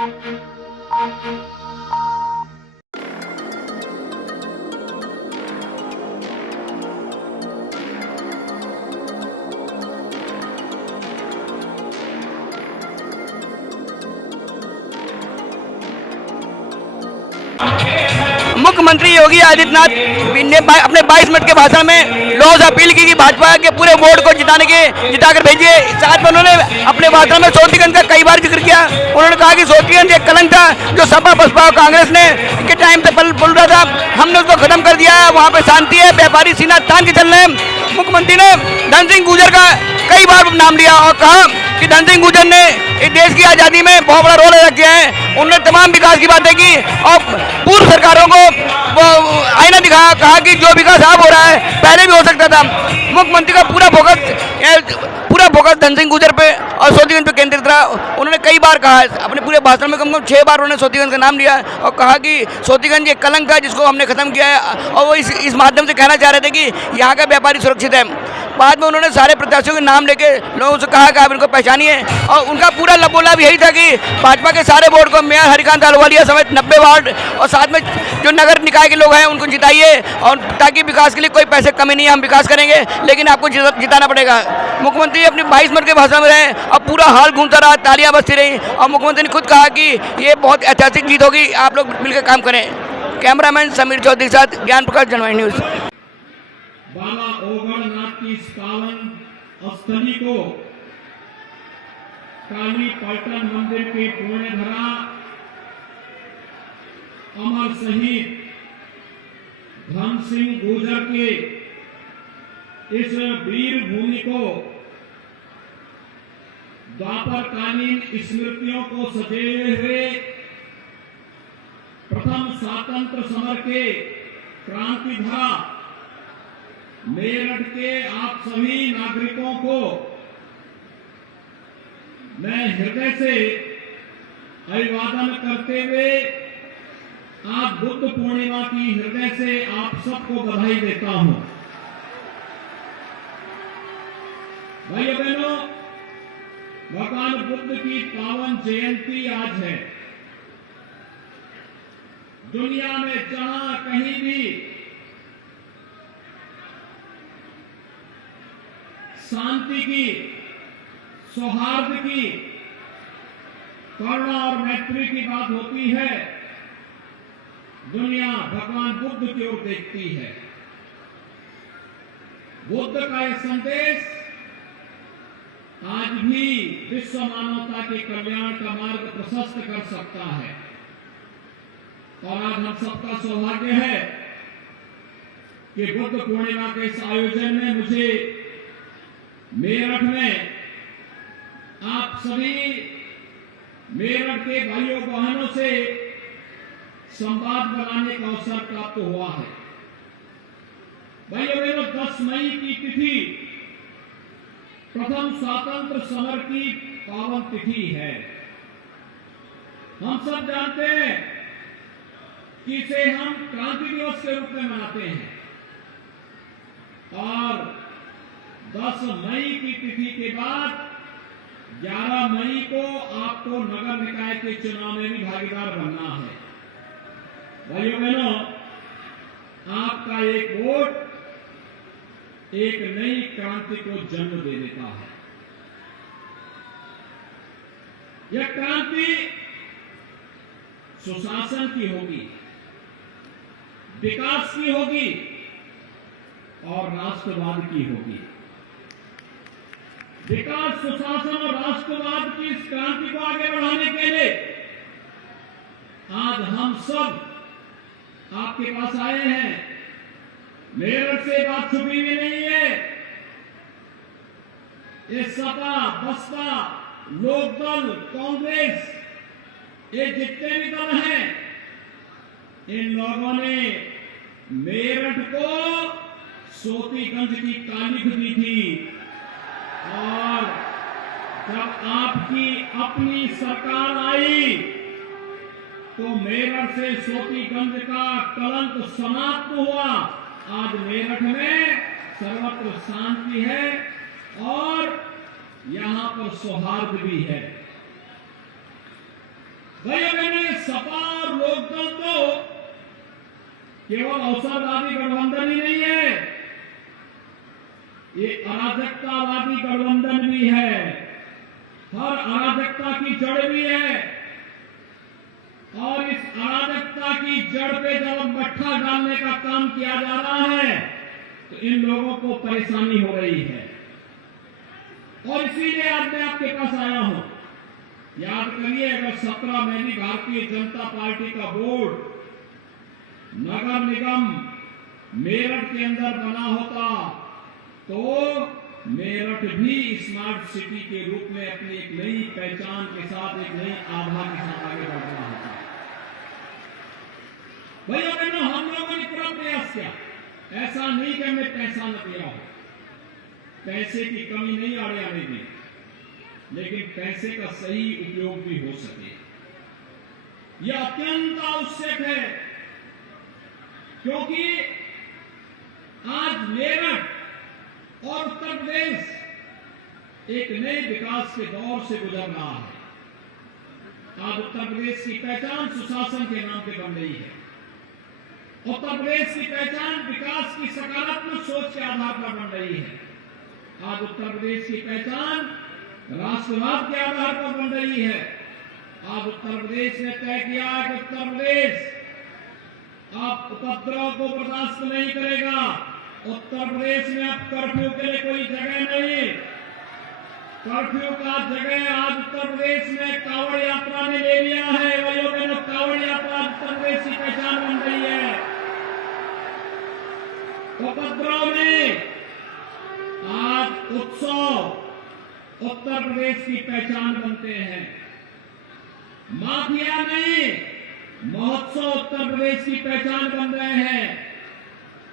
मुख्यमंत्री योगी आदित्यनाथ ने अपने 22 मिनट के भाषण में लोगों से अपील की कि भाजपा के पूरे वोट को जिताकर भेजिए। साथ में उन्होंने अपने भाषण में सोतीगंज का कई बार जिक्र किया। उन्होंने कहा कि सोतीगंज एक कलंक था जो सपा बसपा और कांग्रेस ने के टाइम से पल रहा था, हमने उसको खत्म कर दिया है। वहाँ पे शांति है, व्यापारी सीना तान के चल रहे हैं। मुख्यमंत्री ने धन सिंह गुर्जर का कई बार नाम लिया और कहा कि धन सिंह गुर्जर ने इस देश की आज़ादी में बहुत बड़ा रोल अदा किया है। उन्होंने तमाम विकास की बातें की और पूर्व सरकारों को वो आईना दिखाया, कहा कि जो विकास अब हो रहा है पहले भी हो सकता था। मुख्यमंत्री का पूरा फोकस धन सिंह गुर्जर पे और सोतीगंज पे केंद्रित रहा। उन्होंने कई बार कहा, अपने पूरे भाषण में कम से कम 6 बार उन्होंने सोतीगंज का नाम लिया और कहा कि सोतीगंज एक कलंक है जिसको हमने खत्म किया है। और वो इस माध्यम से कहना चाह रहे थे कि यहाँ का व्यापारी सुरक्षित है। बाद में उन्होंने सारे प्रत्याशियों के नाम लेके लोगों से कहा कि आप इनको पहचानिए और उनका पूरा लबोलाब यही था कि भाजपा के सारे वोट को मेयर हरिकांत अहलुवालिया समेत 90 वार्ड और साथ में जो नगर निकाय के लोग हैं उनको जिताइए और ताकि विकास के लिए कोई पैसे कमी नहीं है, हम विकास करेंगे लेकिन आपको जिताना पड़ेगा। मुख्यमंत्री अपने 22 मिनट के भाषण में रहे और पूरा हाल गूंजता रहा, तालियां बजती रही और मुख्यमंत्री ने खुद कहा कि ये बहुत ऐतिहासिक जीत होगी, आप लोग मिलकर काम करें। कैमरामैन समीर चौधरी के साथ ज्ञान प्रकाश, जनवाणी न्यूज। बाला ओगड़नाथ की इस पावन स्थली को काली पलटन मंदिर के पुण्य धरा अमर शहीद धन सिंह गुर्जर के इस वीर भूमि को द्वापरकालीन स्मृतियों को सजेए हुए प्रथम स्वातंत्र समर के क्रांतिधारा मेरठ के आप सभी नागरिकों को मैं हृदय से अभिवादन करते हुए आज बुद्ध पूर्णिमा की हृदय से आप सबको बधाई देता हूं। भाइयों बहनों, भगवान बुद्ध की पावन जयंती आज है। दुनिया में जहां कहीं भी शांति की, सौहार्द की, करुणा और मैत्री की बात होती है, दुनिया भगवान बुद्ध की ओर देखती है। बुद्ध का यह संदेश आज भी विश्व मानवता के कल्याण का मार्ग प्रशस्त कर सकता है। और आज हम सबका सौभाग्य है कि बुद्ध पूर्णिमा के इस आयोजन में मुझे मेरठ में आप सभी मेरठ के भाइयों बहनों से संवाद बनाने का अवसर प्राप्त हुआ है। भाइयों बहनों, 10 मई की तिथि प्रथम स्वातंत्र समर की पावन तिथि है। हम सब जानते हैं कि इसे हम क्रांति दिवस के रूप में मनाते हैं और 10 मई की तिथि के बाद 11 मई को आपको नगर निकाय के चुनाव में भी भागीदार बनना है। भाइयों बहनों, आपका एक वोट एक नई क्रांति को जन्म दे देता है। यह क्रांति सुशासन की होगी, विकास की होगी और राष्ट्रवाद की होगी। विकास, सुशासन और राष्ट्रवाद की इस क्रांति को आगे बढ़ाने के लिए आज हम सब आपके पास आए हैं। मेरठ से बात छुपी भी नहीं है। ये सपा, बसपा, लोकदल, कांग्रेस, ये जितने भी दल हैं, इन लोगों ने मेरठ को सोतीगंज की तारीख दी थी और जब आपकी अपनी सरकार आई तो मेरठ से सोतीगंज का कलंक समाप्त हुआ। आज मेरठ में सर्वत्र शांति है और यहां पर सौहार्द भी है। सपा और लोकदल तो केवल अवसरवादी गठबंधन ही नहीं है, ये अराजकतावादी गठबंधन भी है। हर अराजकता की जड़ भी है, और इस अराजकता की जड़ पे जब मट्ठा डालने का काम किया जा रहा है तो इन लोगों को परेशानी हो रही है। और इसीलिए आज मैं आपके पास आया हूं। याद करिए, अगर 17 में भी भारतीय जनता पार्टी का बोर्ड नगर निगम मेरठ के अंदर बना होता तो मेरठ भी स्मार्ट सिटी के रूप में अपनी एक नई पहचान के साथ, एक नई आभा के साथ आगे बढ़ रहा होता। भैया बहनों, हम लोगों ने पूरा प्रयास किया। ऐसा नहीं कि हमने पैसा न दिया हो, पैसे की कमी नहीं आड़े आने दी, लेकिन पैसे का सही उपयोग भी हो सके, यह अत्यंत आवश्यक है। क्योंकि आज मेरठ और उत्तर प्रदेश एक नए विकास के दौर से गुजर रहा है। आज उत्तर प्रदेश की पहचान सुशासन के नाम पे बन रही है। उत्तर प्रदेश की पहचान विकास की सकारात्मक सोच के आधार पर बन रही है। आज उत्तर प्रदेश की पहचान राष्ट्रवाद के आधार पर बन रही है। आज उत्तर प्रदेश ने तय किया है कि उत्तर प्रदेश अब उपद्रव को बर्दाश्त नहीं करेगा। उत्तर प्रदेश में अब कर्फ्यू के लिए कोई जगह नहीं। कर्फ्यू का जगह आज उत्तर प्रदेश में कांवड़ यात्रा ने ले लिया है। भाइयों बहनों, कांवड़ यात्रा उत्तर प्रदेश की पहचान बन रही है। उपद्रव में आज उत्सव उत्तर प्रदेश की पहचान बनते हैं। माफिया नहीं, महोत्सव उत्तर प्रदेश की पहचान बन रहे हैं।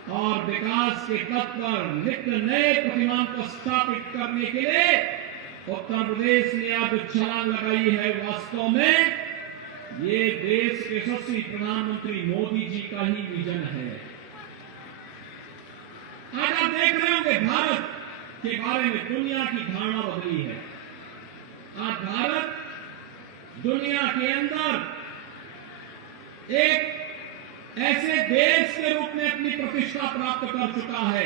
और विकास के पथ पर नित्य नए प्रतिमान को स्थापित करने के लिए उत्तर प्रदेश ने आज छलांग लगाई है। वास्तव में ये देश के यशस्वी प्रधानमंत्री मोदी जी का ही विजन है। आज आप देख रहे होंगे भारत के बारे में दुनिया की धारणा बदली है। आज भारत दुनिया के अंदर एक ऐसे देश के रूप में अपनी प्रतिष्ठा प्राप्त कर चुका है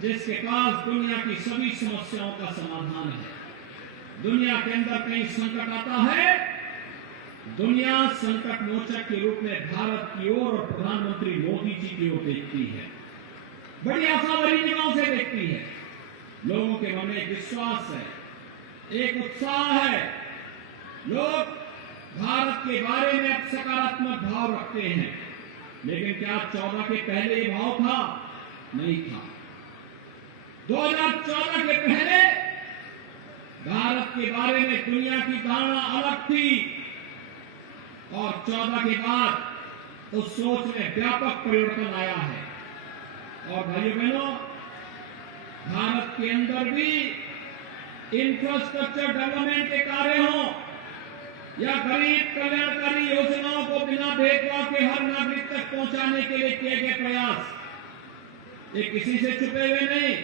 जिसके पास दुनिया की सभी समस्याओं का समाधान है। दुनिया के अंदर कहीं संकट आता है, दुनिया संकट मोचक के रूप में भारत की ओर और प्रधानमंत्री मोदी जी की ओर देखती है। बड़ी आशा भरी निगाहों से देखती है। लोगों के मन में एक विश्वास है, एक उत्साह है। लोग भारत के बारे में अब सकारात्मक भाव रखते हैं। लेकिन क्या 14 के पहले ये भाव था? नहीं था। 2014 के पहले भारत के बारे में दुनिया की धारणा अलग थी, और 14 के बाद उस सोच में व्यापक परिवर्तन आया है। और भाइयों बहनों, भारत के अंदर भी इंफ्रास्ट्रक्चर डेवलपमेंट के कार्य हों या गरीब कल्याणकारी योजनाओं को बिना भेदभाव के हर नागरिक तक पहुंचाने के लिए किए गए प्रयास, ये किसी से छुपे हुए नहीं।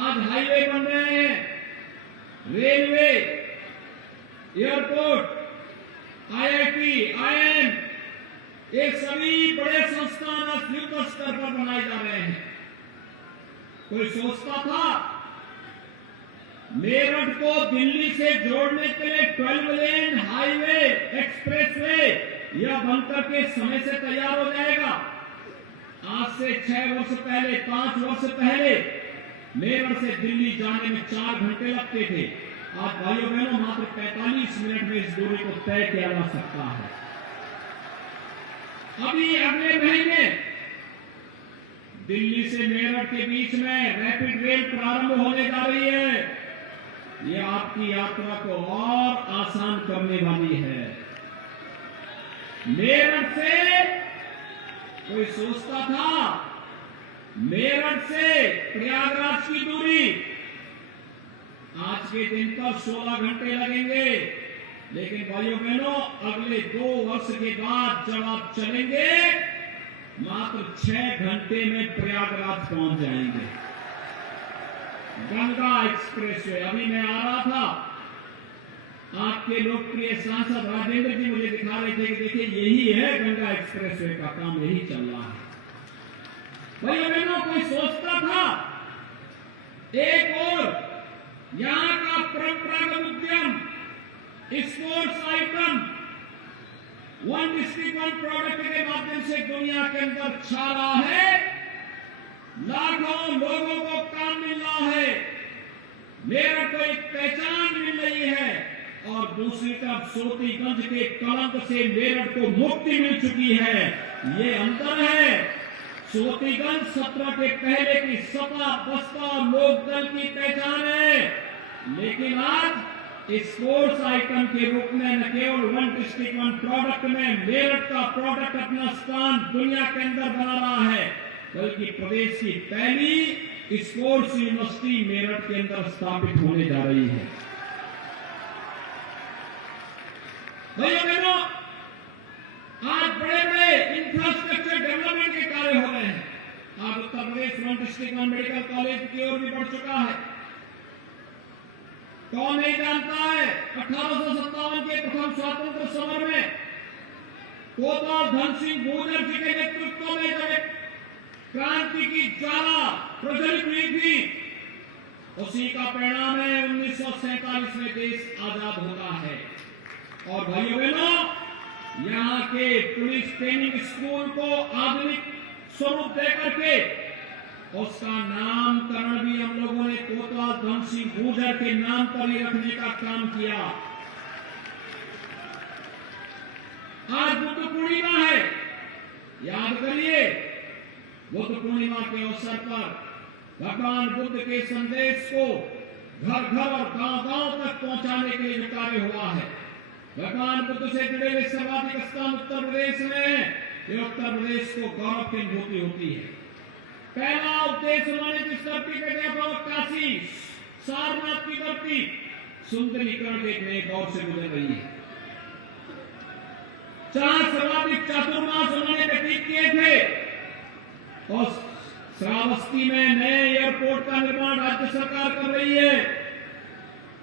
आज हाईवे बन रहे हैं, रेलवे, एयरपोर्ट, IIT, IIM, ये सभी बड़े संस्थान आज युद्ध स्तर पर बनाए जा रहे हैं। कोई सोचता था मेरठ को दिल्ली से जोड़ने के लिए 12 लेन हाईवे, एक्सप्रेसवे यह बनकर के समय से तैयार हो जाएगा? आज से 6 वर्ष पहले, 5 वर्ष पहले मेरठ से दिल्ली जाने में 4 घंटे लगते थे। आज भाइयों बहनों, मात्र 45 मिनट में इस दूरी को तय किया जा सकता है। अभी अगले महीने दिल्ली से मेरठ के बीच में रैपिड रेल प्रारंभ होने जा रही है। ये आपकी यात्रा को और आसान करने वाली है। मेरठ से कोई सोचता था मेरठ से प्रयागराज की दूरी आज के दिन पर 16 घंटे लगेंगे, लेकिन भाइयों बहनों, अगले 2 वर्ष के बाद जब आप चलेंगे मात्र 6 घंटे में प्रयागराज पहुंच जाएंगे। गंगा एक्सप्रेसवे, अभी मैं आ रहा था आपके लोकप्रिय सांसद राजेंद्र जी मुझे दिखा रहे थे कि देखिए यही है गंगा एक्सप्रेसवे का काम, यही चल रहा है। भाई बहनों, कोई सोचता था एक और यहां का परंपरागत उद्यम sports item one district one product के माध्यम से दुनिया के अंदर छा रहा है, लाखों लोगों को काम मिल रहा है, मेरठ को एक पहचान मिल रही है, और दूसरी तरफ सोतीगंज के कलंक से मेरठ को मुक्ति मिल चुकी है। ये अंतर है। सोतीगंज सत्र के पहले की सपा बसपा लोकदल की पहचान है, लेकिन आज स्पोर्ट्स आइटम के रूप में न केवल वन डिस्ट्रिक्ट वन प्रोडक्ट में मेरठ का प्रोडक्ट अपना स्थान दुनिया के अंदर बना रहा है, बल्कि प्रदेश की पहली स्पोर्ट्स यूनिवर्सिटी मेरठ के अंदर स्थापित होने जा रही है। भैया बहनों, आज बड़े बड़े इंफ्रास्ट्रक्चर डेवलपमेंट के कार्य हो रहे हैं। आज Uttar Pradesh one district one medical college की ओर भी बढ़ चुका है। कौन नहीं जानता है 1857 के प्रथम स्वतंत्र समर में कोतवाल धन सिंह गुर्जर जी के नेतृत्व में जब एक क्रांति की ज्वाला प्रज्वलित हुई थी, उसी का परिणाम है 1947 में देश आजाद होता है। और भाइयों बहनों, यहाँ के पुलिस ट्रेनिंग स्कूल को आधुनिक स्वरूप देकर के उसका नामकरण भी हम लोगों ने कोतवाल धन सिंह गुर्जर के नाम पर ही रखने का काम किया। आज बुद्ध पूर्णिमा है, याद करिए, बुद्ध पूर्णिमा के अवसर पर भगवान बुद्ध के संदेश को घर घर और गांव गांव तक पहुंचाने के लिए कार्य हुआ है। भगवान बुद्ध से जुड़े हुए सर्वाधिक स्थान उत्तर प्रदेश में है। ये उत्तर प्रदेश को गौरव की अनुभूति होती है। पहला उपदेश उन्होंने जिस धरती पे दिया था वो काशी सारनाथ की धरती सुंदरीकरण के नए दौर से गुजर रही है। 4 सर्वाधिक चातुर्मास उन्होंने व्यतीत किए थे और श्रावस्ती में नए एयरपोर्ट का निर्माण राज्य सरकार कर रही है।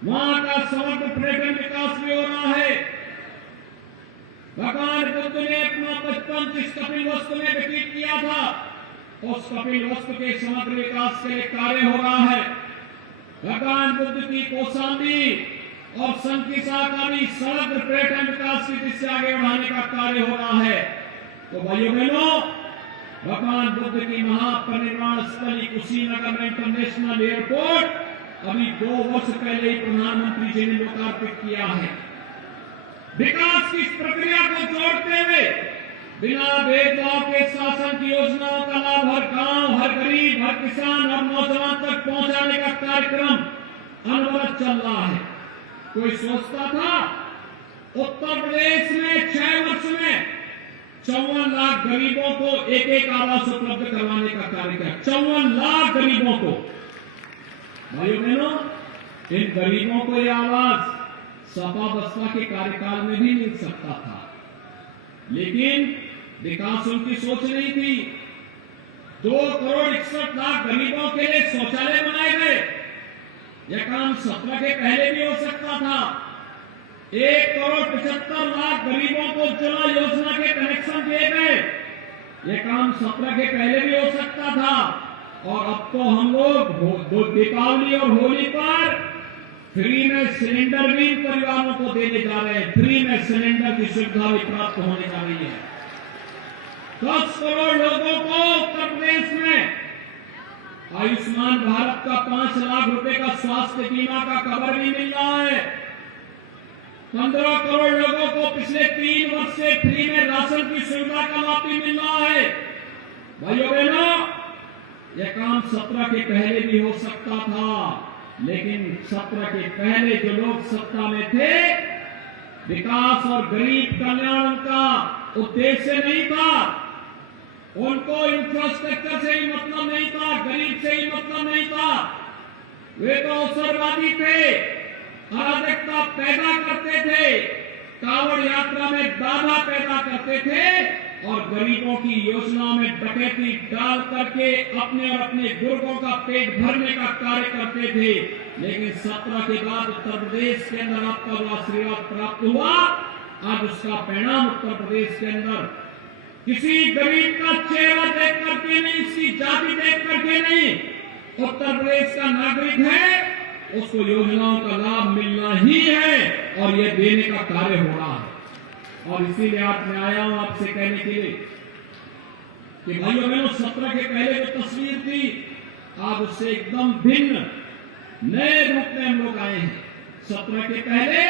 वहां का समग्र पर्यटन विकास भी हो रहा है। भगवान बुद्ध ने अपना बचपन जिस कपिल वस्तु में व्यतीत किया था, उस कपिल वस्तु के समग्र विकास के लिए कार्य हो रहा है। भगवान बुद्ध की कौशाम्बी और संकिसा का भी समग्र पर्यटन विकास की दिशा आगे बढ़ाने का कार्य हो रहा है। तो भाइयों बहनों, भगवान बुद्ध की महापरिनिर्वाण स्थली कुशीनगर में इंटरनेशनल एयरपोर्ट अभी 2 वर्ष पहले ही प्रधानमंत्री जी ने लोकार्पित किया है। विकास की इस प्रक्रिया को जोड़ते हुए बिना भेदभाव के शासन की योजनाओं का लाभ हर गांव, हर गरीब, हर किसान और नौजवान तक पहुंचाने का कार्यक्रम अनवरत चल रहा है। कोई सोचता था उत्तर प्रदेश में 6 वर्ष में 54 लाख गरीबों को एक आवास उपलब्ध करवाने का कार्य किया। 54 लाख गरीबों को। भाइयों बहनों, इन गरीबों को यह आवास सपा बसपा के कार्यकाल में भी मिल सकता था, लेकिन विकास उनकी सोच नहीं थी। 2 करोड़ 61 लाख गरीबों के लिए शौचालय बनाए गए। यह काम 17 के पहले भी हो सकता था। 1 करोड़ 75 लाख गरीबों को उज्ज्वला योजना के कनेक्शन दिए गए। यह काम 17 के पहले भी हो सकता था। और अब तो हम लोग दीपावली और होली पर फ्री में सिलेंडर भी परिवारों को देने जा रहे हैं। फ्री में सिलेंडर की सुविधा भी प्राप्त होने जा रही है। 10 करोड़ लोगों को उत्तर प्रदेश में आयुष्मान भारत का 5 लाख रुपए का स्वास्थ्य बीमा का कवर भी मिल रहा है। 15 करोड़ लोगों को पिछले 3 वर्ष से फ्री में राशन की सुविधा का लाभ भी मिल रहा है। भाइयों बहनों, यह काम 17 के पहले भी हो सकता था, लेकिन 17 के पहले जो लोग सत्ता में थे, विकास और गरीब कल्याण का उद्देश्य नहीं था। उनको इंफ्रास्ट्रक्चर से ही मतलब नहीं था, गरीब से ही मतलब नहीं था। वे तो अवसरवादी थे, अराजकता पैदा करते थे, कांवड़ यात्रा में बाधा पैदा करते थे और गरीबों की योजनाओं में डकैती डाल करके अपने और अपने गुर्गों का पेट भरने का कार्य करते थे। लेकिन 17 के बाद उत्तर प्रदेश के अंदर आपका जो आशीर्वाद प्राप्त हुआ, आज उसका परिणाम उत्तर प्रदेश के अंदर किसी गरीब का चेहरा देख करके नहीं, इसकी जाति देख करके नहीं, उत्तर प्रदेश का नागरिक है, उसको योजनाओं का लाभ मिलना ही है और यह देने का कार्य हो रहा है। और इसीलिए आज मैं आया हूं आपसे कहने के लिए कि भाइयों बहनों, 17 के पहले जो तस्वीर थी, आज उससे एकदम भिन्न नए रूप में हम लोग आए हैं। 17 के पहले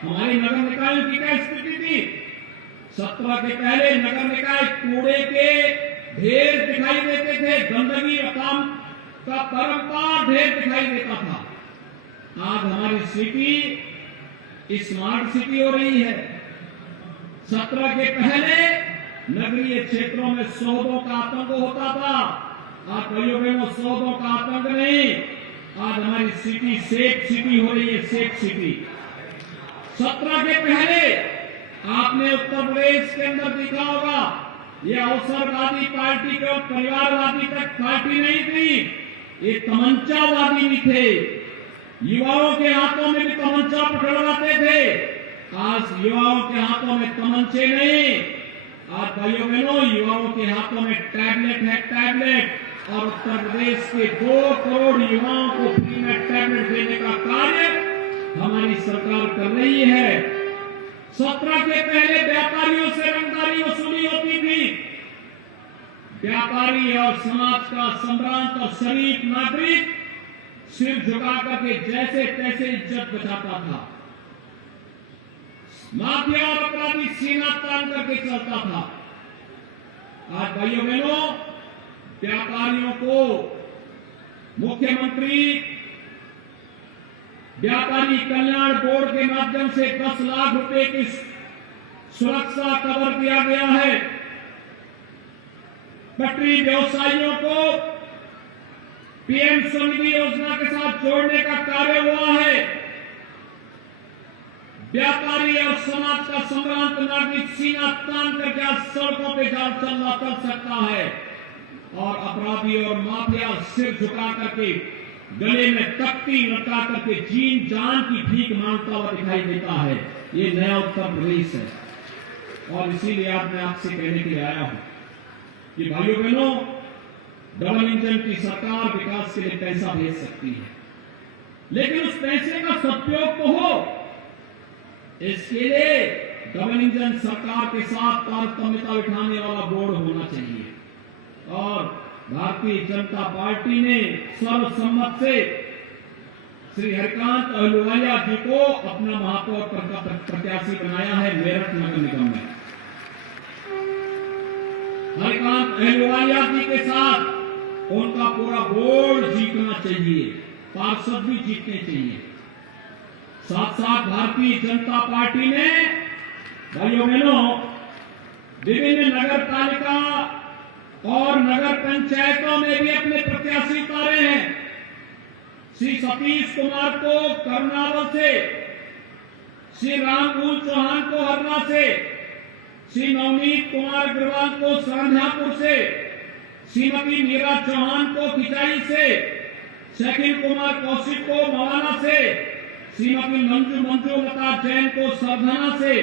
हमारे नगर निकायों की क्या स्थिति थी? 17 के पहले नगर निकाय कूड़े के ढेर दिखाई देते थे, गंदगी काम का परंपार ढेर दिखाई देता था। आज हमारी सिटी स्मार्ट सिटी हो रही है। 17 के पहले नगरीय क्षेत्रों में सौदों का आतंक होता था। आज भाइयों बहनों, सौदों का आतंक नहीं, आज हमारी सिटी सेफ सिटी हो रही है, सेफ सिटी। 17 के पहले आपने उत्तर प्रदेश के अंदर देखा होगा, ये अवसरवादी पार्टी के और परिवारवादी तक पार्टी नहीं थी, ये तमंचावादी भी थे। युवाओं के हाथों में भी तमंचा पकड़वाते थे। आज युवाओं के हाथों में तमंचे नहीं, आज भाइयों बहनों, युवाओं के हाथों में टैबलेट है, टैबलेट। और उत्तर प्रदेश के 2 करोड़ युवाओं को फ्री में टैबलेट देने का कार्य हमारी सरकार कर रही है। 17 के पहले व्यापारियों से रंगदारी वसूली होती थी। व्यापारी और समाज का सम्रांत और शरीफ नागरिक सिर झुका करके जैसे तैसे इज्जत बचाता था। माफिया और अपराधी सीना तान करके चलता था। आज भाइयों बहनों, व्यापारियों को मुख्यमंत्री व्यापारी कल्याण बोर्ड के माध्यम से 10 लाख रुपए की सुरक्षा कवर दिया गया है। पटरी व्यवसायियों को पीएम स्वनिधि योजना के साथ जोड़ने का कार्य हुआ है। व्यापारी और समाज का सम्रांत नागरिक सीना तान करके आज सड़कों पे चल सकता है और अपराधी और माफिया सिर झुका करके गले में तख्ती लटका करके जीन जान की भीख मांगता हुआ दिखाई देता है। ये नया उत्तर प्रदेश है। और इसीलिए आज मैं आपसे कहने के लिए आया हूं कि भाइयों बहनों, डबल इंजन की सरकार विकास के लिए पैसा भेज सकती है, लेकिन उस पैसे का सदुपयोग तो हो। इसके लिए डबल इंजन सरकार के साथ तारतम्यता बिठाने वाला बोर्ड होना चाहिए। और भारतीय जनता पार्टी ने सर्वसम्मत से श्री हरिकांत अहलूवालिया जी को अपना महापौर प्रत्याशी बनाया है मेरठ नगर निगम में। हरिकांत अहलूवालिया जी के साथ उनका पूरा बोर्ड जीतना चाहिए, पार्षद भी जीतने चाहिए। साथ साथ भारतीय जनता पार्टी ने भाइयों बहनों विभिन्न नगर पालिका और नगर पंचायतों में भी अपने प्रत्याशी उतारे हैं। श्री सतीश कुमार को कर्नावल से, श्री रामभूल चौहान को हरना से, श्री नवनीत कुमार अग्रवाल को शाहजहांपुर से, श्रीमती मीरा चौहान को खिंचाई से, शकील कुमार कौशिक को मौलाना से, श्रीमती मंजू लता जैन को सरधना से,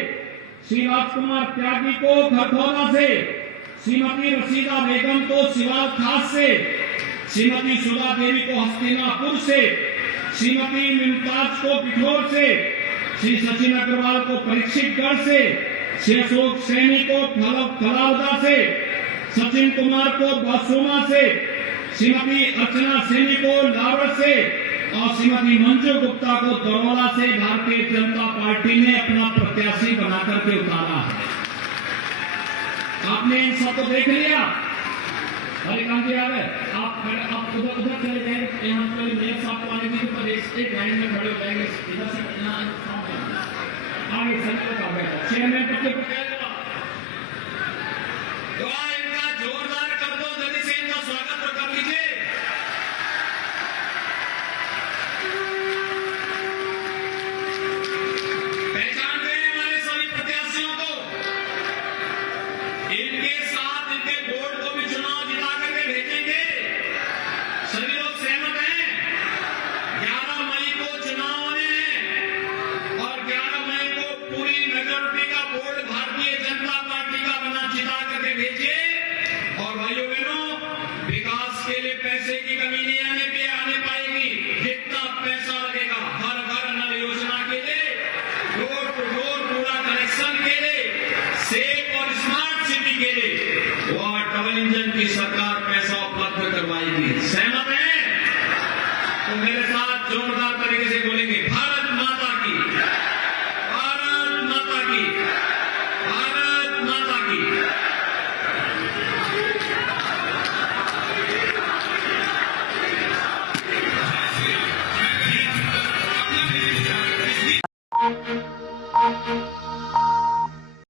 श्री राजकुमार त्यागी को खरखौला से, श्रीमती रशीदा बेगम को सिवाल खास से, श्रीमती सुधा देवी को हस्तिनापुर से, श्रीमती मुमताज को पिठोर से, श्री सचिन अग्रवाल को परीक्षितगढ़ से, श्री अशोक सैनी को फलावदा से, सचिन कुमार को बासुमा से, श्रीमती अर्चना सैनी को लावड़ से और श्रीमती मंजू गुप्ता को दरोला से भारतीय जनता पार्टी ने अपना प्रत्याशी बनाकर के उतारा है। आपने इन सबको देख लिया। हरिकांत जी आ गए, आप उधर चले जाएंगे, यहाँ मेरे साथ आने की तो एक लाइन में खड़े हो जाएंगे, इधर से आगे संकल्प आ गया। चेयरमैन बच्चे को इनका जोरदार कर दो, जल्दी से इनका स्वागत कर लीजिए। पहचान गए हमारे सभी प्रत्याशियों को। इनके भारतीय जनता पार्टी का बना जिता करके भेजिए। और भाइयों बहनों, विकास के लिए पैसे की कमी नहीं आने पाएगी। जितना पैसा लगेगा हर घर नल योजना के लिए, डोर टू डोर कूड़ा कनेक्शन के लिए, सेफ और स्मार्ट सिटी के लिए वह डबल इंजन की सरकार पैसा उपलब्ध करवाएगी। सहमत है? तो मेरे साथ जोरदार तरीके से बोलेंगे।